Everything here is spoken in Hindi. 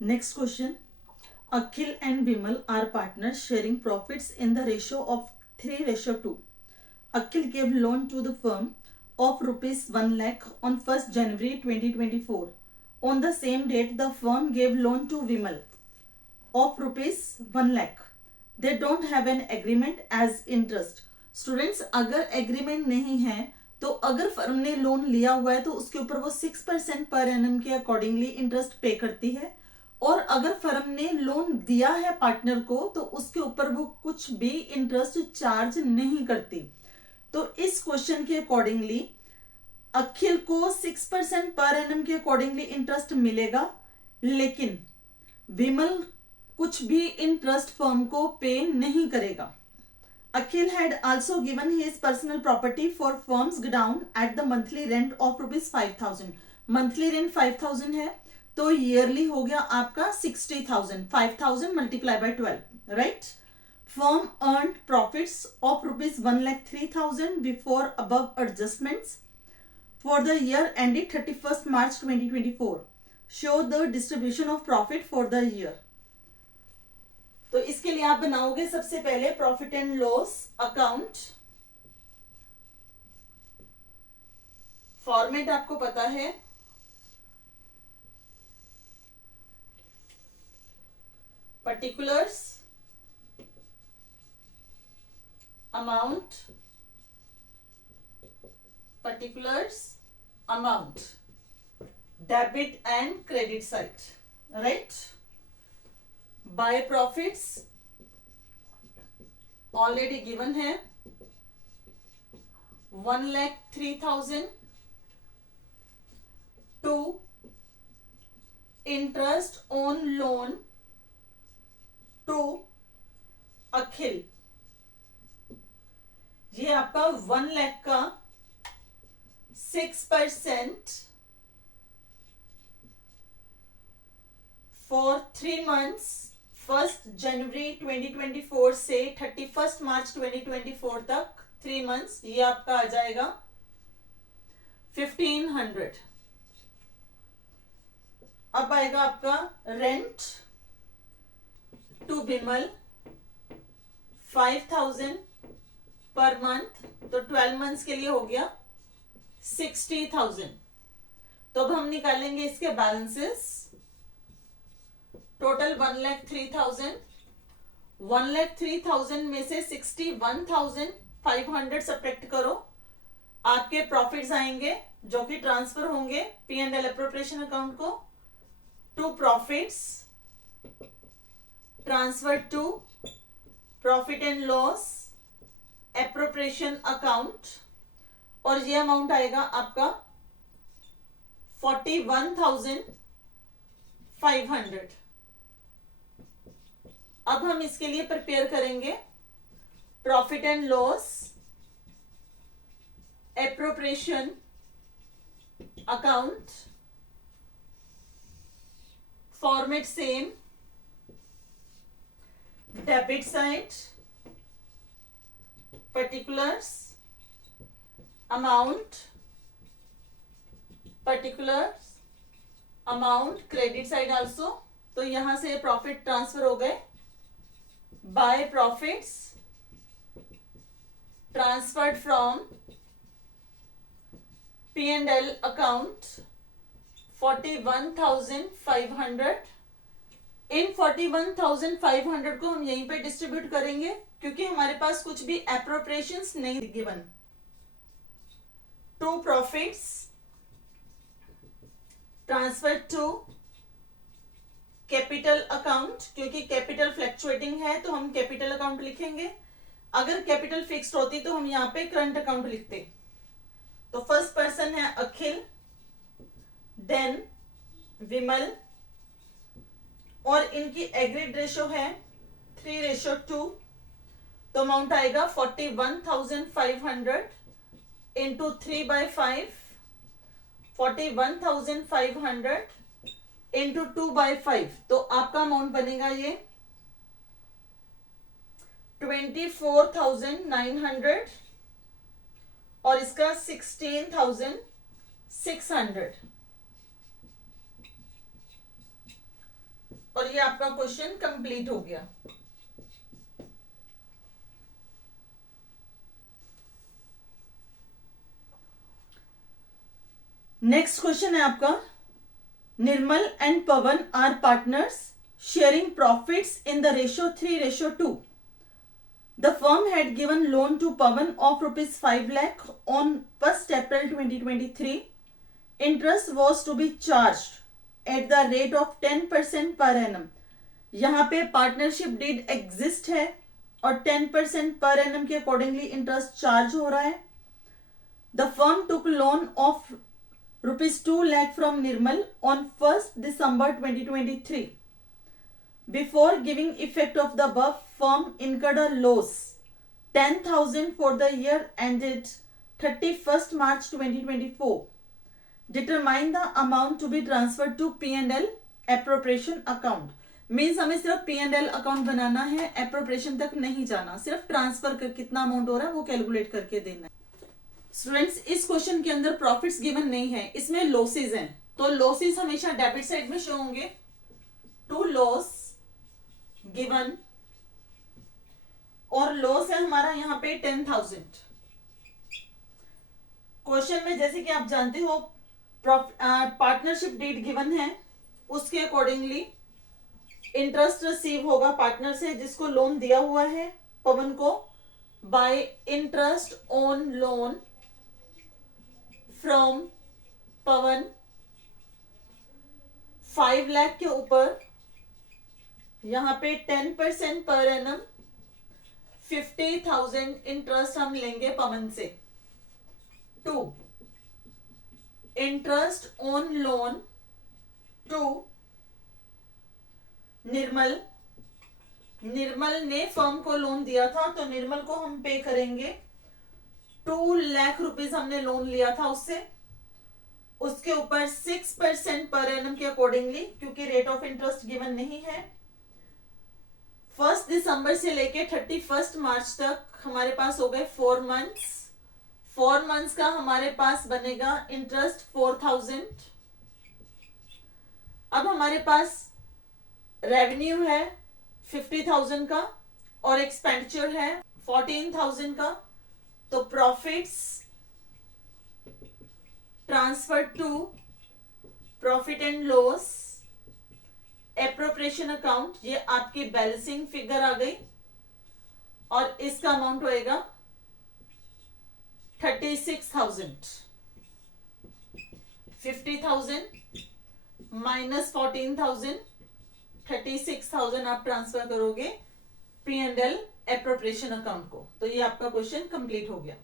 Next question. Akhil and Vimal are partners sharing profits in the ratio of 3:2. Akhil gave loan to the firm of rupees 1 lakh on 1st January 2024. On the same date, the firm gave loan to Vimal of rupees 1 lakh. They don't have an agreement as interest. Students, अगर एग्रीमेंट नहीं है तो अगर फर्म ने लोन लिया हुआ है तो उसके ऊपर वो 6% पर एनम के अकॉर्डिंगली इंटरेस्ट पे करती है, और अगर फर्म ने लोन दिया है पार्टनर को तो उसके ऊपर वो कुछ भी इंटरेस्ट चार्ज नहीं करती। तो इस क्वेश्चन के अकॉर्डिंगली अखिल को 6% पर एनम के अकॉर्डिंगली इंटरेस्ट मिलेगा, लेकिन विमल कुछ भी इंटरेस्ट फर्म को पे नहीं करेगा। Akhil had also given his personal property for firm's godown at the monthly rent of rupees 5,000. Monthly rent 5,000 है तो ईयरली हो गया आपका 60,000. 5,000 multiply by 12, right? Firm earned profits of rupees 1,03,000 before above adjustments for the year ended 31st March 2024. Show the distribution of profit for the year. तो इसके लिए आप बनाओगे सबसे पहले profit and loss account. Format आपको पता है, particulars, amount, particulars, amount, debit and credit side, right? By profits already given है 1,03,000 to interest on loan to Akhil. ये आपका 1 लाख का 6% फॉर 3 months 1st जनवरी 2024 से 31st मार्च 2024 तक 3 months, ये आपका आ जाएगा 1,500। अब आएगा आपका rent to Vimal 5,000 per month, तो 12 months के लिए हो गया 60,000। तो अब हम निकालेंगे इसके बैलेंसेस। टोटल 1,03,000, 1,03,000 में से 61,500 सब्ट्रैक्ट करो, आपके प्रॉफिट्स आएंगे जो कि ट्रांसफर होंगे P&L एप्रोप्रिएशन अकाउंट को to profits, transfer to profit and loss appropriation account, और ये अमाउंट आएगा आपका 41,500। अब हम इसके लिए प्रिपेयर करेंगे profit and loss appropriation account. Format same, debit side particulars, amount, particulars, amount, credit side also. तो यहां से प्रॉफिट ट्रांसफर हो गए by profits transferred from P&L account 41,500। इन 41,500 को हम यहीं पे डिस्ट्रीब्यूट करेंगे क्योंकि हमारे पास कुछ भी एप्रोप्रिएशंस नहीं given. To profits transfer to capital account, क्योंकि कैपिटल फ्लक्चुएटिंग है तो हम कैपिटल अकाउंट लिखेंगे। अगर कैपिटल फिक्स्ड होती तो हम यहाँ पे करंट अकाउंट लिखते। तो फर्स्ट पर्सन है अखिल, देन विमल, और इनकी एग्रीड रेशो है 3:2, तो अमाउंट आएगा 41,500 इंटू 3/5, 41,500 इंटू 2/5, तो आपका अमाउंट बनेगा ये 24,900 और इसका 16,600। और ये आपका क्वेश्चन कंप्लीट हो गया। नेक्स्ट क्वेश्चन है आपका, Nirmal and Pavan are partners sharing profits in the ratio 3:2. The firm had given loan to Pawan of rupees 5 lakh on 1st April 2023. Interest was to be charged at the rate of 10% per annum. यहाँ पे पार्टनरशिप डीड एग्जिस्ट है और 10% पर एनम के अकॉर्डिंगली इंटरेस्ट चार्ज हो रहा है। The firm took loan of ₹2 lakh from Nirmal on 1st December 2023. Before giving effect of the above, firm incurred a loss 10,000 for the year ended 31st March 2024. Determine the amount to be transferred to P&L appropriation account. Means हमें सिर्फ P&L अकाउंट बनाना है, एप्रोप्रिएशन तक नहीं जाना, सिर्फ ट्रांसफर कर कितना अमाउंट हो रहा है वो कैलकुलेट करके देना है। स्टूडेंट्स, इस क्वेश्चन के अंदर प्रॉफिट्स गिवन नहीं है, इसमें लॉसेस हैं, तो लॉसेस हमेशा डेबिट साइड में शो होंगे। टू लॉस गिवन, और लॉस है हमारा यहाँ पे 10,000। क्वेश्चन में जैसे कि आप जानते हो पार्टनरशिप डीड गिवन है, उसके अकॉर्डिंगली इंटरेस्ट रिसीव होगा पार्टनर से जिसको लोन दिया हुआ है पवन को, by interest on loan from Pavan 5 lakh के ऊपर, यहां पे 10% पर एनम 50,000 इंटरेस्ट हम लेंगे पवन से। 2 इंटरेस्ट ऑन लोन टू निर्मल, निर्मल ने फर्म को लोन दिया था तो निर्मल को हम पे करेंगे 2 लाख रुपीस हमने लोन लिया था उससे, उसके ऊपर 6% पर एनम के अकॉर्डिंगली, क्योंकि रेट ऑफ इंटरेस्ट गिवन नहीं है। 1 दिसंबर से लेके 31 मार्च तक हमारे पास हो गए 4 मंथ्स। 4 मंथ्स का हमारे पास बनेगा इंटरेस्ट 4,000। अब हमारे पास रेवेन्यू है 50,000 का और एक्सपेंडिचर है 14,000 का, तो profits transfer to profit and loss appropriation account, ये आपकी बैलेंसिंग फिगर आ गई और इसका अमाउंट होएगा 36,000। 50,000 माइनस 14,000, 36,000 आप ट्रांसफर करोगे P&L एप्रोप्रिएशन अकाउंट को। तो ये आपका क्वेश्चन कंप्लीट हो गया।